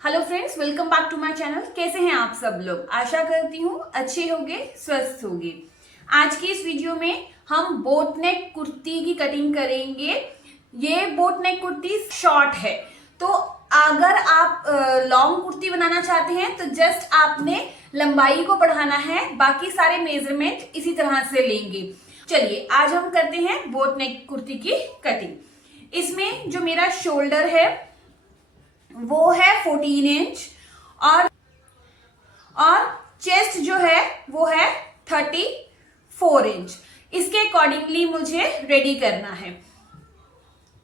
Hello friends, welcome back to my channel. कैसे हैं आप सब लोग? आशा करती हूँ अच्छे होंगे, स्वस्थ होंगे। आज की इस वीडियो में हम बोट नेक कुर्ती की कटिंग करेंगे। ये बोट नेक कुर्ती शॉर्ट है, तो अगर आप लॉन्ग कुर्ती बनाना चाहते हैं तो जस्ट आपने लंबाई को बढ़ाना है, बाकी सारे मेजरमेंट इसी तरह से लेंगे। चलिए आज हम करते हैं बोट नेक कुर्ती की कटिंग। इसमें जो मेरा शोल्डर है वो है 14 इंच और चेस्ट जो है वो है 34 इंच। इसके अकॉर्डिंगली मुझे रेडी करना है।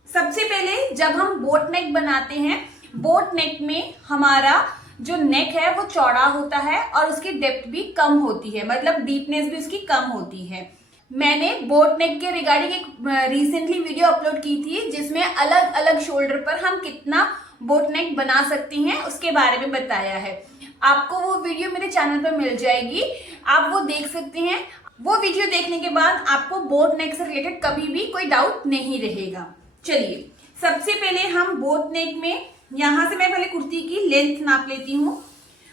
सबसे पहले जब हम बोट नेक बनाते हैं, बोट नेक में हमारा जो नेक है वो चौड़ा होता है और उसकी डेप्थ भी कम होती है, मतलब डीपनेस भी उसकी कम होती है। मैंने बोट नेक के रिगार्डिंग एक रिसेंटली वीडियो अपलोड की थी जिसमें अलग अलग शोल्डर पर हम कितना बोट नेक बना सकती हैं उसके बारे में बताया है। आपको वो वीडियो मेरे चैनल पर मिल जाएगी, आप वो देख सकते हैं। वो वीडियो देखने के बाद आपको बोट नेक से रिलेटेड कभी भी कोई डाउट नहीं रहेगा। चलिए सबसे पहले हम बोट नेक में, यहां से मैं पहले कुर्ती की लेंथ नाप लेती हूँ।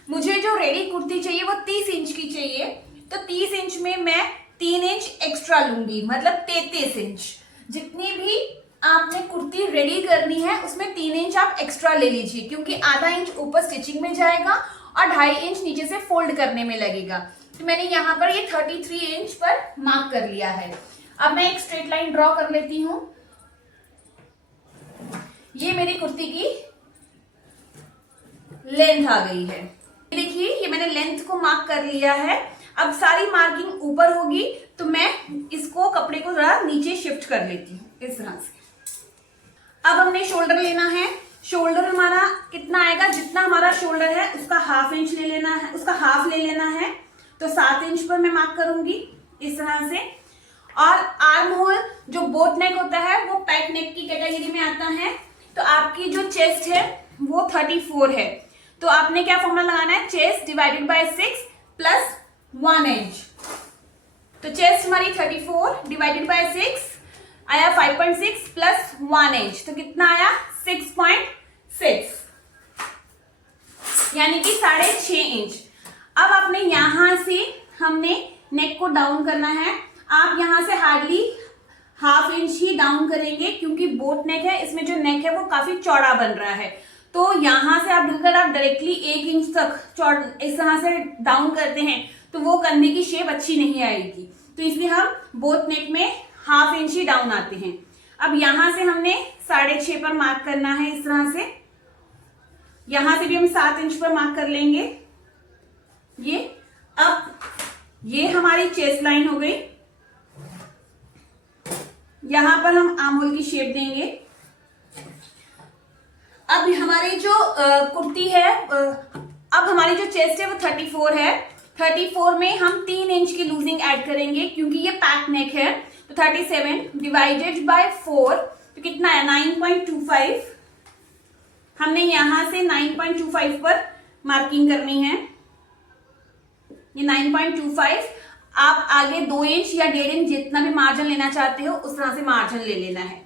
मुझे जो रेडी कुर्ती चाहिए वो 30 इंच की चाहिए, तो 30 इंच में मैं 3 इंच एक्स्ट्रा लूंगी, मतलब 33 इंच। जितनी भी आपने कुर्ती रेडी करनी है उसमें 3 इंच आप एक्स्ट्रा ले लीजिए, क्योंकि आधा इंच ऊपर स्टिचिंग में जाएगा और 2.5 इंच नीचे से फोल्ड करने में लगेगा। तो मैंने यहाँ पर ये 33 इंच पर मार्क कर लिया है। अब मैं एक स्ट्रेट लाइन ड्रॉ कर लेती हूँ। ये मेरी कुर्ती की लेंथ आ गई है। देखिए ये मैंने लेंथ को मार्क कर लिया है। अब सारी मार्किंग ऊपर होगी तो मैं इसको कपड़े को जरा नीचे शिफ्ट कर लेती हूँ इस तरह से। अब हमने शोल्डर लेना है। शोल्डर हमारा कितना आएगा, जितना हमारा शोल्डर है उसका हाफ इंच ले लेना है, उसका हाफ ले लेना है। तो 7 इंच पर मैं मार्क करूंगी इस तरह से। और आर्म होल जो बोट नेक होता है वो पैक नेक की कैटेगरी में आता है। तो आपकी जो चेस्ट है वो 34 है, तो आपने क्या फॉर्मूला लगाना है, chest divided by 6 plus 1 inch. तो चेस्ट हमारी 34 डिवाइडेड बाय 6 आया 5.6 प्लस 1 इंच, तो कितना आया 6.6, यानी कि 6.5 इंच। अब आपने यहां से हमने नेक को डाउन करना है। आप यहां से हार्डली हाफ इंच ही डाउन करेंगे, क्योंकि बोट नेक है, इसमें जो नेक है वो काफी चौड़ा बन रहा है। तो यहां से आप अगर आप डायरेक्टली 1 इंच तक इस तरह से डाउन करते हैं तो वो कंधे की शेप अच्छी नहीं आएगी। तो इसलिए हम बोट नेक में हाफ इंच ही डाउन आते हैं। अब यहां से हमने 6.5 पर मार्क करना है इस तरह से। यहां से भी हम 7 इंच पर मार्क कर लेंगे ये। अब ये हमारी चेस्ट लाइन हो गई। यहां पर हम आर्म होल की शेप देंगे। अब हमारी जो कुर्ती है, अब हमारी जो चेस्ट है वो 34 है। 34 में हम 3 इंच की लूजिंग ऐड करेंगे, क्योंकि ये पैक नेक है। तो 37 डिवाइडेड बाय 4 तो कितना है 9.25। हमने यहां से 9.25 पर मार्किंग करनी है। ये 9.25। आप आगे 2 इंच या 1.5 इंच जितना भी मार्जिन लेना चाहते हो उस तरह से मार्जिन ले लेना है।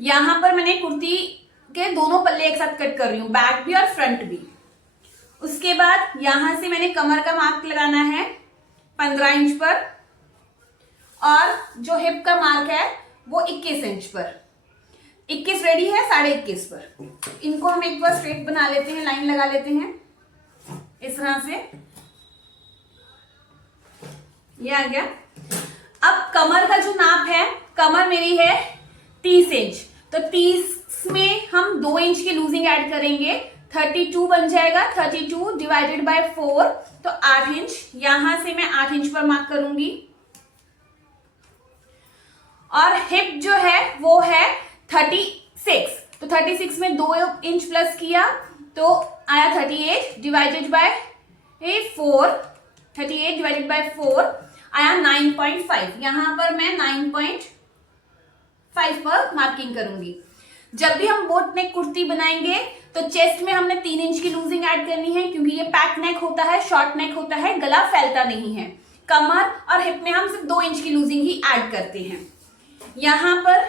यहां पर मैंने कुर्ती के दोनों पल्ले एक साथ कट कर रही हूँ, बैक भी और फ्रंट भी। उसके बाद यहां से मैंने कमर का मार्क लगाना है 15 इंच पर, और जो हिप का मार्क है वो 21 इंच पर। 21 रेडी है, 21.5 पर। इनको हम एक बार स्ट्रेट बना लेते हैं, लाइन लगा लेते हैं इस तरह से। ये आ गया। अब कमर का जो नाप है, कमर मेरी है 30 इंच, तो 30 में हम 2 इंच की लूजिंग ऐड करेंगे, 32 बन जाएगा। 32 डिवाइडेड बाय 4 तो 8 इंच। यहां से मैं 8 इंच पर मार्क करूंगी। और हिप जो है वो है 36, तो 36 में 2 इंच प्लस किया तो आया 38 डिवाइडेड बाय 4। 38 डिवाइडेड बाय 4 आया 9.5। यहां पर मैं 9.5 पर मार्किंग करूंगी। जब भी हम बोट नेक कुर्ती बनाएंगे तो चेस्ट में हमने 3 इंच की लूजिंग ऐड करनी है, क्योंकि ये पैक नेक होता है, शॉर्ट नेक होता है, गला फैलता नहीं है। कमर और हिप में हम सिर्फ 2 इंच की लूजिंग ही ऐड करते हैं। यहां पर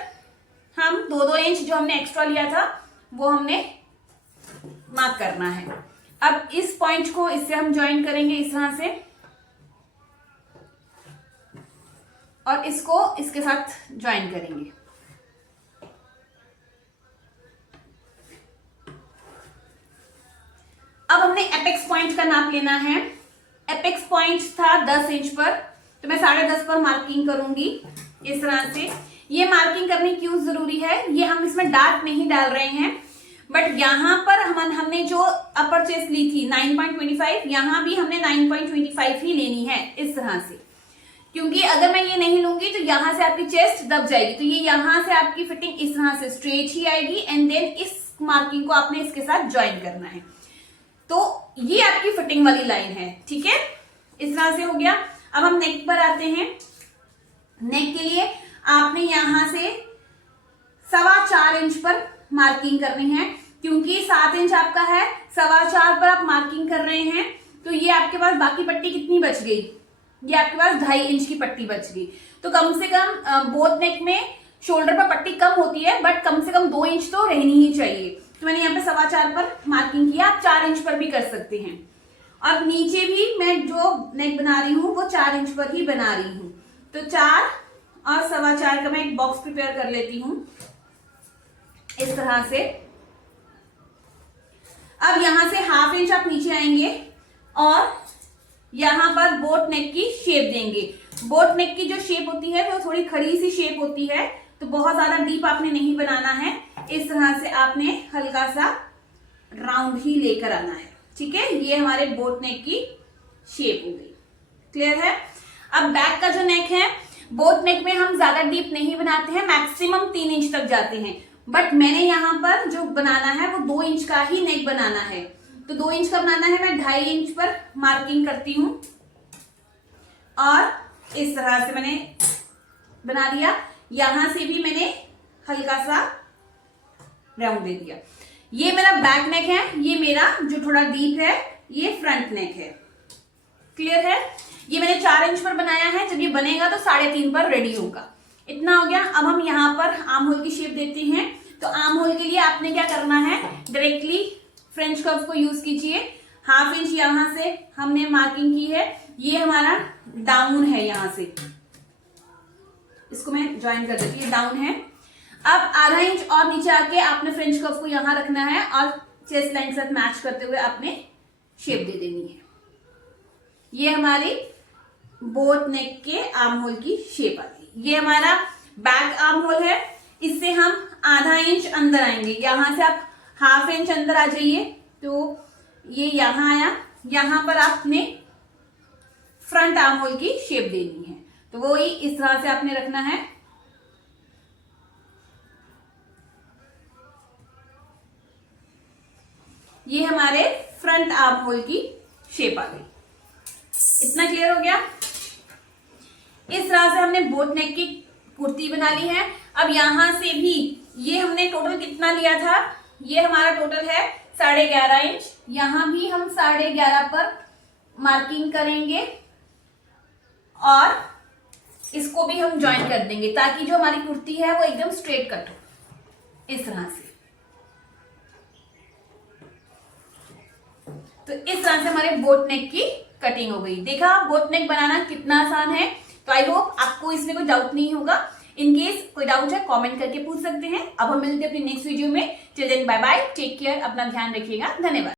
हम 2-2 इंच जो हमने एक्स्ट्रा लिया था वो हमने मार्क करना है। अब इस पॉइंट को इससे हम ज्वाइन करेंगे इस तरह से, और इसको इसके साथ ज्वाइन करेंगे। अब हमने एपेक्स पॉइंट का नाप लेना है। एपेक्स पॉइंट था 10 इंच पर, तो मैं 10.5 पर मार्किंग करूंगी इस तरह से। ये मार्किंग करनी क्यों जरूरी है, ये हम इसमें डार्क नहीं डाल रहे हैं, बट यहां पर हमने जो अपर चेस्ट ली थी 9.25, यहां भी हमने 9.25 ही लेनी है इस तरह से, क्योंकि अगर मैं ये नहीं लूंगी तो यहां से आपकी चेस्ट दब जाएगी। तो ये यहां से आपकी फिटिंग इस तरह से स्ट्रेट ही आएगी, एंड देन इस मार्किंग को आपने इसके साथ ज्वाइन करना है। तो ये आपकी फिटिंग वाली लाइन है, ठीक है, इस तरह से हो गया। अब हम नेक पर आते हैं। नेक के लिए आपने यहां से 4.25 इंच पर मार्किंग करनी है, क्योंकि 7 इंच आपका है, 4.25 पर आप मार्किंग कर रहे हैं, तो ये आपके पास बाकी पट्टी कितनी बच गई, ये आपके पास 2.5 इंच की पट्टी बच गई। तो कम से कम बोथ नेक में शोल्डर पर पट्टी कम होती है, बट कम से कम 2 इंच तो रहनी ही चाहिए। तो मैंने यहाँ पे 4.25 पर मार्किंग किया, आप 4 इंच पर भी कर सकते हैं। और नीचे भी मैं जो नेक बना रही हूँ वो 4 इंच पर ही बना रही हूँ। तो 4 और 4.25 का मैं एक बॉक्स प्रिपेयर कर लेती हूँ इस तरह से। अब यहां से 1/2 इंच आप नीचे आएंगे और यहां पर बोट नेक की शेप देंगे। बोट नेक की जो शेप होती है वो थोड़ी खड़ी सी शेप होती है, तो बहुत ज्यादा डीप आपने नहीं बनाना है। इस तरह से आपने हल्का सा राउंड ही लेकर आना है, ठीक है। ये हमारे बोट नेक की शेप हो गई, क्लियर है। अब बैक का जो नेक है, बोट नेक में हम ज्यादा डीप नहीं बनाते हैं, मैक्सिमम 3 इंच तक जाते हैं, बट मैंने यहाँ पर जो बनाना है वो 2 इंच का ही नेक बनाना है। तो 2 इंच का बनाना है, मैं 2.5 इंच पर मार्किंग करती हूं और इस तरह से मैंने बना दिया। यहां से भी मैंने हल्का सा राउंड दे दिया। ये मेरा बैक नेक है, ये मेरा जो थोड़ा डीप है ये फ्रंट नेक है, क्लियर है। ये मैंने 4 इंच पर बनाया है, जब ये बनेगा तो 3.5 पर रेडी होगा। इतना हो गया। अब हम यहाँ पर आर्म होल की शेप देते हैं। तो आर्म होल के लिए आपने क्या करना है, डायरेक्टली फ्रेंच कर्व को यूज कीजिए। 1/2 इंच यहां से हमने मार्किंग की है, ये हमारा डाउन है, यहां से इसको मैं ज्वाइन कर देती हूँ, डाउन है। अब 1/2 इंच और नीचे आके आपने फ्रेंच कर्व को यहां रखना है और चेस्ट लाइन के साथ मैच करते हुए आपने शेप दे देनी है। ये हमारी बोट नेक के आर्म होल की शेप आ गई। ये हमारा बैक आर्म होल है, इससे हम 1/2 इंच अंदर आएंगे। यहां से आप 1/2 इंच अंदर आ जाइए, तो ये यहां आया, यहां पर आपने फ्रंट आर्म होल की शेप देनी है। तो वो ही इस तरह से आपने रखना है। ये हमारे फ्रंट आर्म होल की शेप आ गई। इतना क्लियर हो गया। इस तरह से हमने बोट नेक की कुर्ती बना ली है। अब यहां से भी ये हमने टोटल कितना लिया था, ये हमारा टोटल है 11.5 इंच। यहां भी हम 11.5 पर मार्किंग करेंगे और इसको भी हम ज्वाइन कर देंगे, ताकि जो हमारी कुर्ती है वो एकदम स्ट्रेट कट हो इस तरह से। तो इस तरह से हमारे बोट नेक की कटिंग हो गई। देखा बोट नेक बनाना कितना आसान है। तो आई होप आपको इसमें कोई डाउट नहीं होगा। इन केस कोई डाउट है कमेंट करके पूछ सकते हैं। अब हम मिलते हैं अपनी नेक्स्ट वीडियो में। Till then bye bye, take care, अपना ध्यान रखिएगा, धन्यवाद।